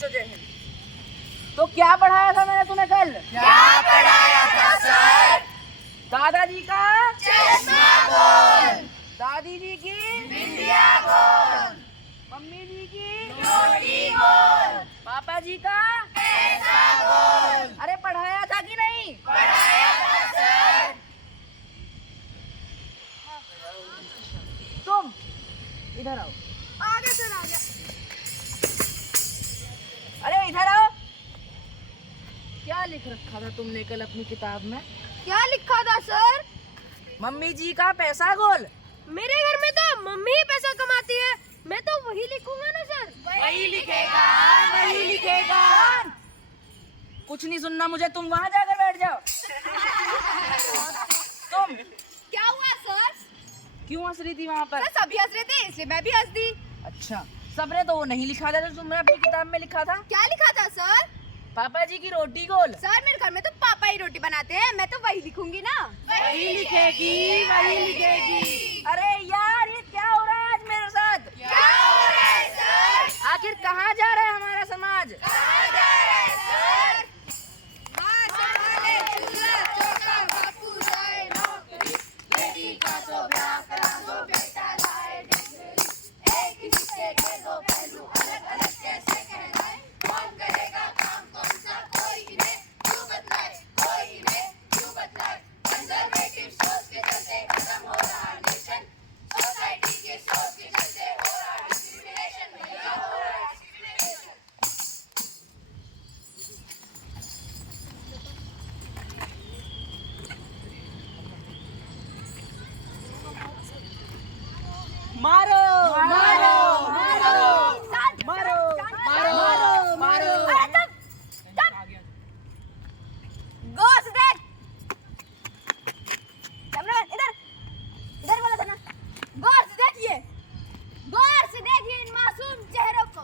बच्चों जय हिंद। तो क्या पढ़ाया था मैंने तुम्हें कल? क्या पढ़ाया था सर? दादाजी का चश्मा गोल, दादी जी की बिंदिया गोल, मम्मी जी की रोटी गोल, पापा जी का पैसा गोल। अरे पढ़ाया था कि नहीं? पढ़ाया था सर। तुम इधर आओ। आगे सर आ गया। अरे इधर आओ। क्या लिख रखा था तुमने कल अपनी किताब में? क्या लिखा था सर? मम्मी जी का पैसा गोल। मेरे घर में तो मम्मी ही पैसा कमाती है, मैं तो वही लिखूंगा ना सर। वही लिखेगा, वही लिखेगा। कुछ नहीं सुनना मुझे, तुम वहाँ जाकर बैठ जाओ। तुम क्या हुआ सर? क्यों हंस रही थी वहाँ पर? सर सभी हंस रहे थे इसलिए मैं भी हंस दी। अच्छा, सबने तो वो नहीं लिखा था जो तुमने अपनी किताब में लिखा था। क्या लिखा था सर? पापा जी की रोटी गोल। सर मेरे घर में तो पापा ही रोटी बनाते हैं, मैं तो वही लिखूंगी ना। वही लिखेगी, वही लिखेगी। अरे यार ये क्या हो रहा है आज मेरे साथ? क्या हो रहा है सर? आखिर कहाँ जा रहा है हमारा समाज? कहाँ जा रहा है सर? माँ संभाले चूल्हा चौका, बापू जाए नौकरी, बेटी का तो ब्याह करा दो, बेटा लाए डिग्री। एक ही सिक्के के दो पहलू, अलग अलग कैसे कहलाए? कौन करेगा काम कौन सा? कोई इन्हें क्यों बतलाए, कोई इन्हें क्यों बतलाए? कंजर्वेटिव सोच के चलते खत्म हो रहा नेशन, सोसाइटी के सोच के चलते हो रहा डिस्क्रिमिनेशन, भैया हो रहा डिस्क्रिमिनेशन। मारो मारो, मारो, मारो मारो, मारो। गौर से देख। कैमरामैन इधर, इधर वाला था ना। गौर से देखिए, गौर से देखिए इन मासूम चेहरों को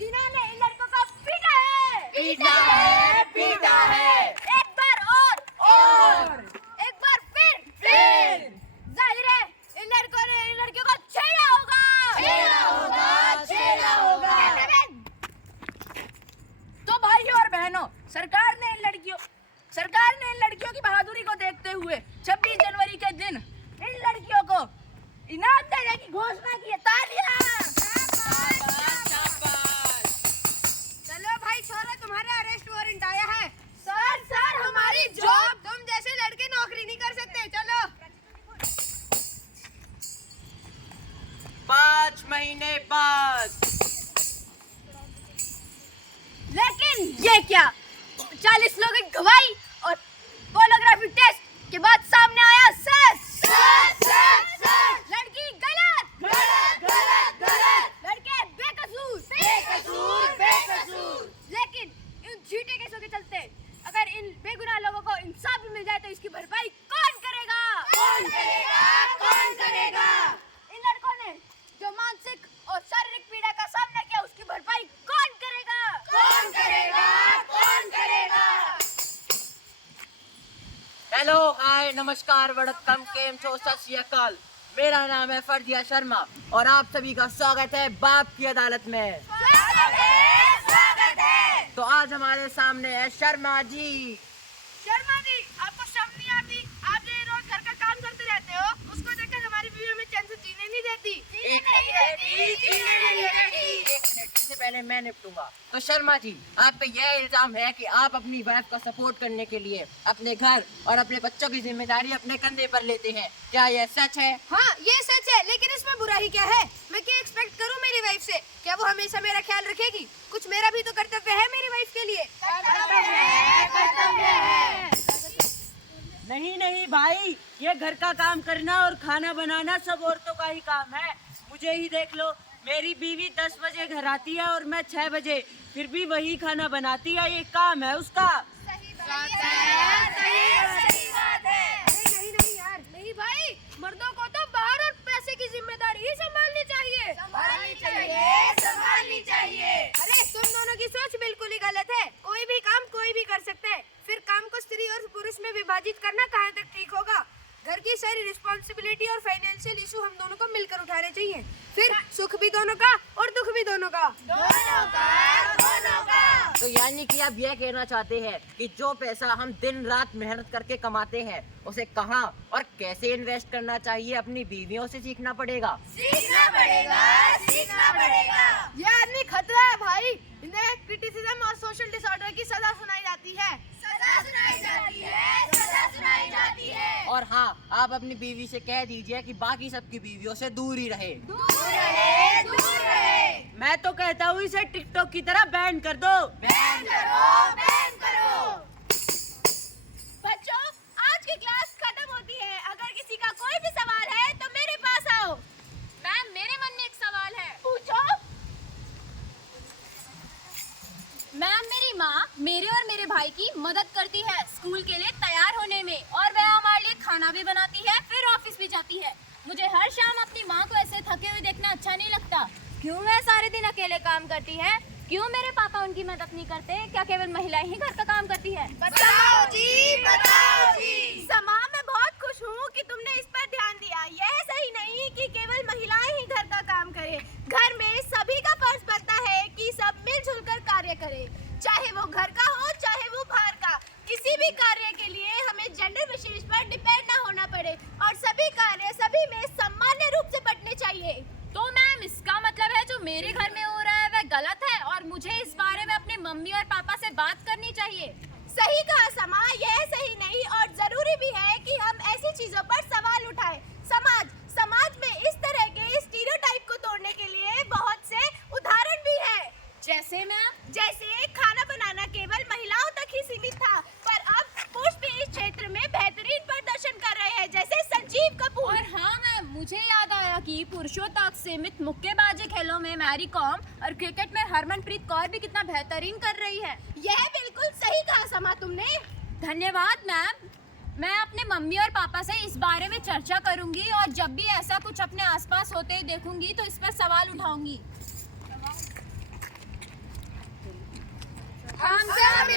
जिन्होंने इन लड़कों को पीटा है। पीटा है, पीटा है। एक बार और एक बार फिर जाहिर है इन लड़कों ने इन लड़कियों को छेड़ा होगा। छेड़ा होगा, छेड़ा होगा। कैमरामैन, तो भाइयों और बहनों, सरकार ने इन लड़कियों की बहादुरी को देखते हुए 26 जनवरी के दिन इन लड़कियों को इनाम देने की घोषणा की है। तालियां! चलो भाई छोरो, तुम्हारा अरेस्ट वारंट आया है। सर हमारी जॉब, तुम जैसे लड़के नौकरी नहीं कर सकते। चलो 5 महीने बाद। लेकिन ये क्या, 40 लोगों की गवाही और पोलोग्राफी टेस्ट के बाद सामने आया सच। लड़की गलत, लड़के बेकसूर। लेकिन इन झूठे केसों के चलते अगर इन बेगुनाह लोगों को इंसाफ भी मिल जाए तो इसकी भरपाई कौन करेगा? कौन करेगा? इन लड़कों ने जो मानसिक और शारीरिक पीड़ा का सामना किया उसकी भरपाई कौन करेगा? कौन करेगा? कौन करेगा? हेलो, हाय, नमस्कार, वड़क्कम, केम छो, सत श्री अकाल। मेरा नाम है फर्जिया शर्मा और आप सभी का स्वागत है बाप की अदालत में। स्वागत है। तो आज हमारे सामने है शर्मा जी। शर्मा जी, आपको शर्म नहीं आती? आप जो रोज घर का काम करते रहते हो, उसको देखकर हमारी बीवी हमें चैन से जीने नहीं देती। एक मिनट, इससे पहले मैं निपटूंगा। तो शर्मा जी, आप पे यह इल्जाम है कि आप अपनी वाइफ का सपोर्ट करने के लिए अपने घर और अपने बच्चों की जिम्मेदारी अपने कंधे पर लेते हैं। क्या यह सच है? हाँ ये सच है, लेकिन इसमें बुराई क्या है? मैं क्या एक्सपेक्ट करूँ मेरी वाइफ से? क्या वो हमेशा मेरा ख्याल रखेगी? कुछ मेरा भी तो कर्तव्य है मेरी वाइफ के लिए। कर्तव्य है। नहीं भाई, ये घर का काम करना और खाना बनाना सब औरतों का ही काम है। मुझे ही देख लो, मेरी बीवी 10 बजे घर आती है और मैं 6 बजे, फिर भी वही खाना बनाती है। ये काम है उसका। सही बात है। नहीं यार, नहीं भाई, मर्दों को तो बाहर और पैसे की जिम्मेदारी ही संभालनी चाहिए। संभालनी चाहिए। अरे तुम दोनों की सोच बिल्कुल ही गलत है। कोई भी काम कोई भी कर सकता है, फिर काम को स्त्री और पुरुष में विभाजित करना कहाँ तक ठीक होगा? घर की सारी रिस्पॉन्सिबिलिटी और फाइनेंशियल इशू हम दोनों को मिलकर उठाने चाहिए। फिर सुख भी दोनों का और दुख भी दोनों का। तो यानी कि आप यह कहना चाहते हैं कि जो पैसा हम दिन रात मेहनत करके कमाते हैं उसे कहाँ और कैसे इन्वेस्ट करना चाहिए अपनी बीवियों से सीखना पड़ेगा। ये आदमी खतरा है भाई। इन्हें क्रिटिसिज्म और सोशल डिसऑर्डर की सजा सुनाई जाती है। और हाँ, आप अपनी बीवी से कह दीजिए कि बाकी सबकी बीवियों से दूर ही रहे। मैं तो कहता हूँ इसे टिकटॉक की तरह बैन कर दो। बच्चों, आज की क्लास खत्म होती है। अगर किसी का कोई भी सवाल है तो मेरे पास आओ। मैम, मेरे मन में एक सवाल है। पूछो। मैम, मेरी माँ मेरे और मेरे भाई की मदद करती है स्कूल के लिए तैयार होने में, और वह हमारे लिए खाना भी बनाती है, फिर ऑफिस भी जाती है। मुझे हर शाम अपनी माँ को ऐसे थके हुए देखना अच्छा नहीं लगता। क्यों वह सारे दिन अकेले काम करती है? क्यों मेरे पापा उनकी मदद नहीं करते? क्या केवल महिलाएं ही घर का काम करती है? बताओ जी। समा, मैं बहुत खुश हूँ कि तुमने इस पर ध्यान दिया। यह सही नहीं कि केवल महिलाएं ही घर का काम करें। घर में सभी का फर्ज बनता है कि सब मिलजुल कर कार्य करें, चाहे वो घर का हो चाहे वो बाहर का। किसी भी कार्य के लिए हमें जेंडर विशेष पर डिपेंड ना होना पड़े और सभी कार्य सभी में सामान्य रूप से बंटने चाहिए। तो मैम, इसका मतलब है जो मेरे घर में हो रहा है वह गलत है और मुझे इस बारे में अपने मम्मी और पापा से बात करनी चाहिए। सही कहा समा, यह सही नहीं और जरूरी भी है कि हम ऐसी चीजों पर सवाल उठाएं। समाज में इस तरह के स्टीरियोटाइप को तोड़ने के लिए बहुत से उदाहरण भी है। जैसे मैम? जैसे खाना बनाना केवल महिलाओं तक ही सीमित था, पर अब पुरुष भी इस क्षेत्र में बेहतरीन प्रदर्शन कर रहे हैं, जैसे संजीव कपूर। और हाँ मैम, मुझे याद आया कि पुरुषों तक सीमित मुक्केबाजी खेलों में मैरी कॉम और क्रिकेट में हरमनप्रीत कौर भी कितना बेहतरीन कर रही है। यह बिल्कुल सही कहा समा तुमने। धन्यवाद मैम। मैं अपने मम्मी और पापा से इस बारे में चर्चा करूंगी और जब भी ऐसा कुछ अपने आसपास होते हुए देखूंगी तो इस पर सवाल उठाऊंगी। हम सब